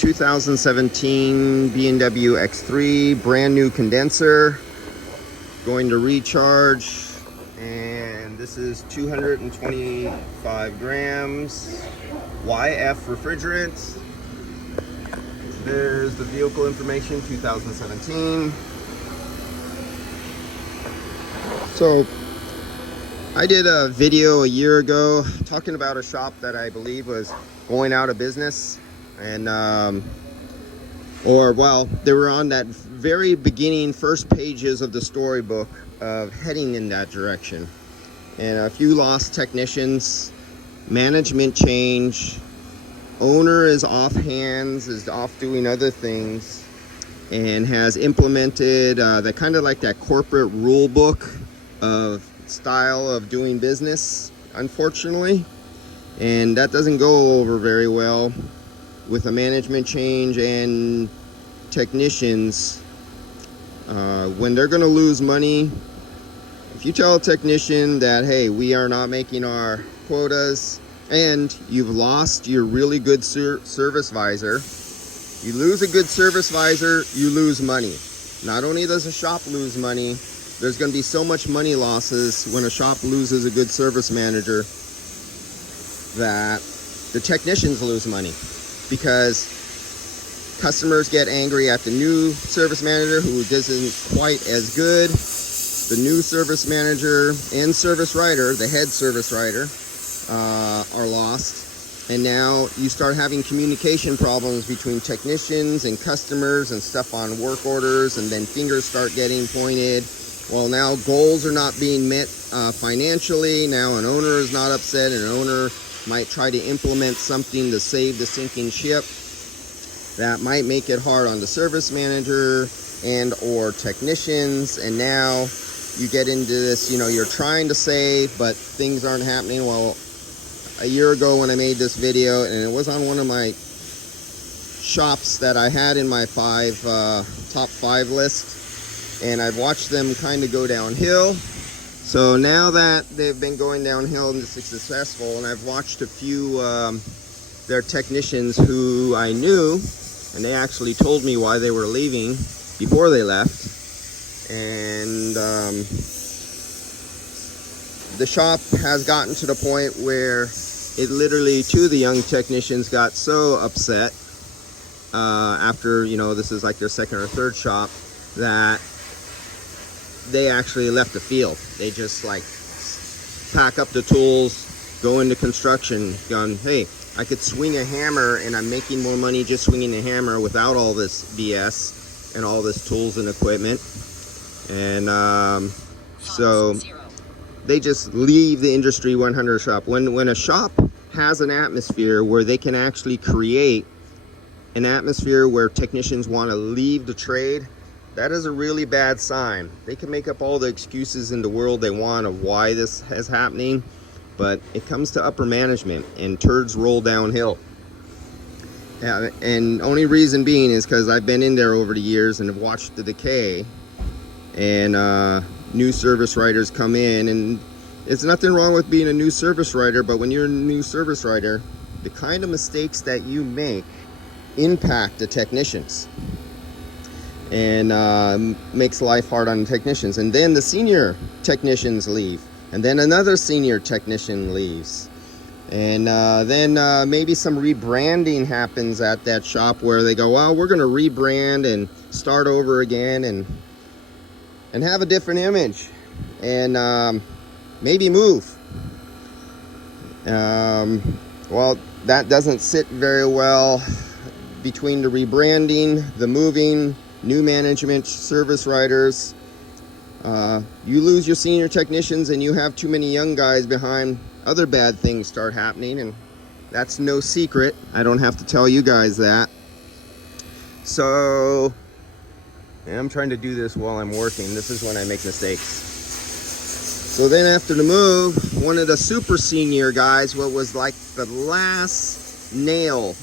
2017 BMW X3, brand new condenser, going to recharge, and this is 225 grams, YF refrigerant. There's the vehicle information, 2017. So I did a video a year ago talking about a shop that I believe was going out of business, and they were on that very beginning first pages of the storybook of heading in that direction. And a few lost technicians, management change, owner is off hands, is off doing other things, and has implemented that kind of like that corporate rule book of style of doing business, unfortunately. And that doesn't go over very well with a management change and technicians. When they're going to lose money, if you tell a technician that, hey, we are not making our quotas, and you've lost your really good service visor, you lose a good service visor, you lose money. Not only does a shop lose money, there's going to be so much money losses when a shop loses a good service manager that the technicians lose money, because customers get angry at the new service manager who isn't quite as good. The new service manager and service writer, the head service writer, are lost. And now you start having communication problems between technicians and customers and stuff on work orders, and then fingers start getting pointed. Well, now goals are not being met financially. Now an owner is not upset, and an owner might try to implement something to save the sinking ship. That might make it hard on the service manager and or technicians. And now you get into this, you're trying to save, but things aren't happening. Well, a year ago when I made this video, and it was on one of my shops that I had in my top 5 list, and I've watched them kind of go downhill. So now that they've been going downhill and this is successful, and I've watched a few their technicians who I knew, and they actually told me why they were leaving before they left. And the shop has gotten to the point where it literally, 2 of the young technicians got so upset after, this is like their second or third shop, that they actually left the field. They just like pack up the tools, go into construction, going, hey, I could swing a hammer and I'm making more money just swinging a hammer without all this BS and all this tools and equipment. And so they just leave the industry 100 shop. When a shop has an atmosphere where they can actually create an atmosphere where technicians want to leave the trade, that is a really bad sign. They can make up all the excuses in the world they want of why this is happening, but it comes to upper management and turds roll downhill. And only reason being is because I've been in there over the years and have watched the decay, and new service writers come in, and it's nothing wrong with being a new service writer, but when you're a new service writer, the kind of mistakes that you make impact the technicians, and makes life hard on the technicians. And then the senior technicians leave, and then another senior technician leaves, and then maybe some rebranding happens at that shop where they go, well, we're going to rebrand and start over again and have a different image, and maybe move. Well, that doesn't sit very well between the rebranding, the moving, new management, service writers. You lose your senior technicians and you have too many young guys behind, other bad things start happening, and that's no secret. I don't have to tell you guys that. So, and I'm trying to do this while I'm working. This is when I make mistakes. So then after the move, one of the super senior guys, what was like the last nail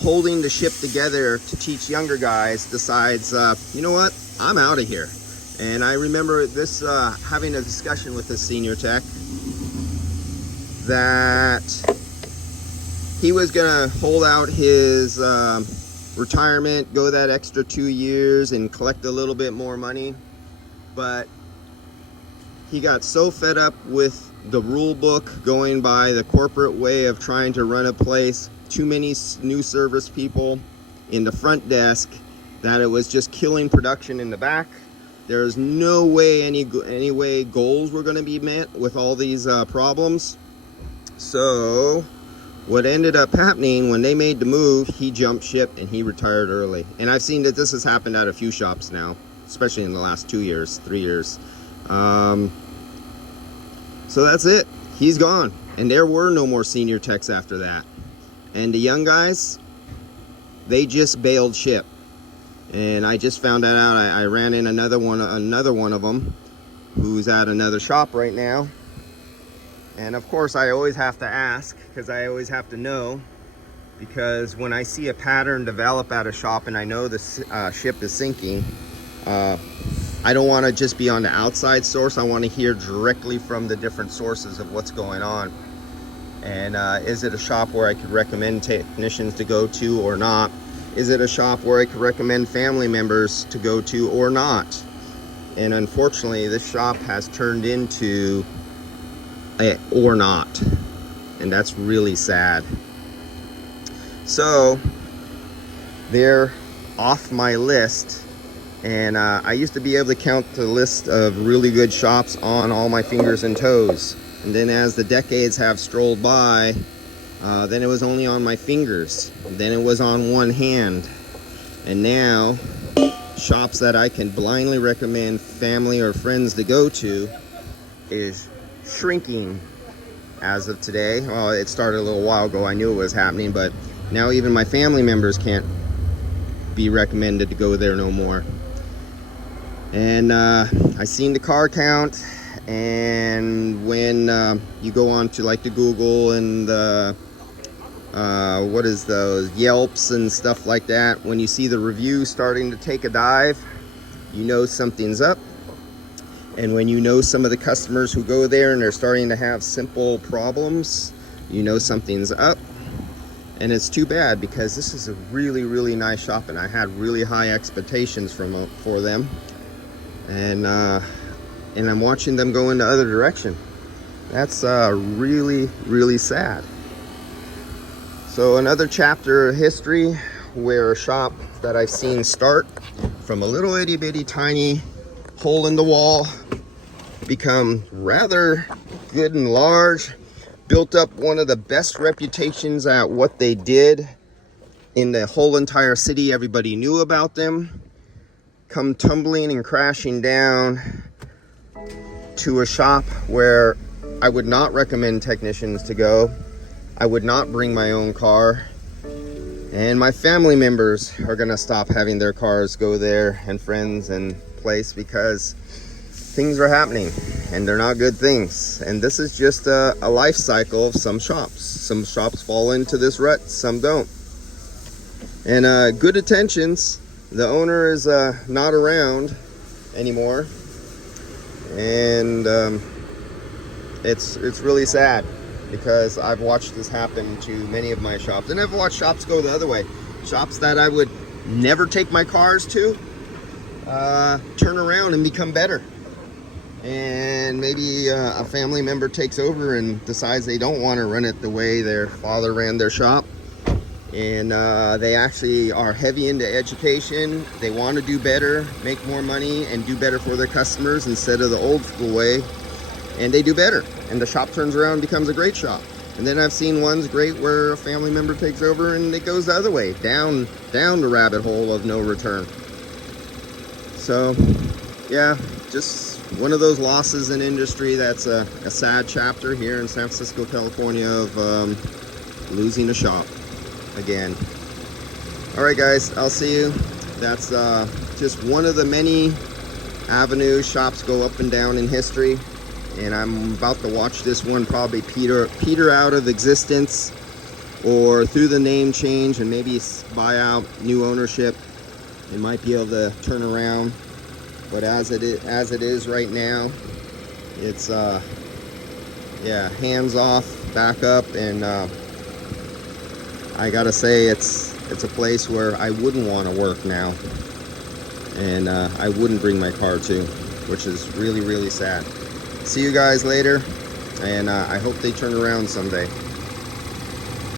holding the ship together to teach younger guys, decides, you know what, I'm out of here. And I remember this having a discussion with this senior tech that he was gonna hold out his retirement, go that extra 2 years and collect a little bit more money. But he got so fed up with the rule book, going by the corporate way of trying to run a place, too many new service people in the front desk, that it was just killing production in the back. There's no way any way goals were going to be met with all these problems. So what ended up happening, when they made the move, he jumped ship and he retired early. And I've seen that this has happened at a few shops now, especially in the last 2 years, 3 years. So that's it. He's gone. And there were no more senior techs after that. And the young guys, they just bailed ship. And I just found that out. I ran in another one of them who's at another shop right now. And of course, I always have to ask, because I always have to know, because when I see a pattern develop at a shop and I know the ship is sinking, I don't want to just be on the outside source. I want to hear directly from the different sources of what's going on. And is it a shop where I could recommend technicians to go to or not? Is it a shop where I could recommend family members to go to or not? And unfortunately, this shop has turned into a or not. And that's really sad. So they're off my list. And I used to be able to count the list of really good shops on all my fingers and toes. And then as the decades have strolled by, then it was only on my fingers. Then it was on one hand. And now, shops that I can blindly recommend family or friends to go to is shrinking as of today. Well, it started a little while ago. I knew it was happening, but now even my family members can't be recommended to go there no more. And I seen the car count, and when you go on to like the Google and the what is those Yelps and stuff like that, when you see the reviews starting to take a dive, you know something's up. And when you know some of the customers who go there and they're starting to have simple problems, you know something's up. And it's too bad, because this is a really, really nice shop, and I had really high expectations for them. And I'm watching them go in the other direction. That's really, really sad. So another chapter of history where a shop that I've seen start from a little itty bitty tiny hole in the wall, become rather good and large, built up one of the best reputations at what they did in the whole entire city. Everybody knew about them, come tumbling and crashing down to a shop where I would not recommend technicians to go. I would not bring my own car, and my family members are gonna stop having their cars go there, and friends and place, because things are happening and they're not good things. And this is just a life cycle of some shops. Some shops fall into this rut, some don't. And good intentions, the owner is not around anymore, and it's really sad, because I've watched this happen to many of my shops, and I've watched shops go the other way. Shops that I would never take my cars to turn around and become better. And maybe a family member takes over and decides they don't want to run it the way their father ran their shop. And they actually are heavy into education. They want to do better, make more money, and do better for their customers instead of the old school way. And they do better. And the shop turns around and becomes a great shop. And then I've seen ones great where a family member takes over and it goes the other way, down the rabbit hole of no return. So, yeah, just one of those losses in industry. That's a sad chapter here in San Francisco, California, of losing a shop again. All right, guys, I'll see you. That's just one of the many avenues shops go up and down in history. And I'm about to watch this one probably peter out of existence, or through the name change and maybe buy out, new ownership, it might be able to turn around. But as it is right now, it's yeah, hands off, back up. And I gotta say, it's It's a place where I wouldn't want to work now, and I wouldn't bring my car to, which is really, really sad. See you guys later, and I hope they turn around someday.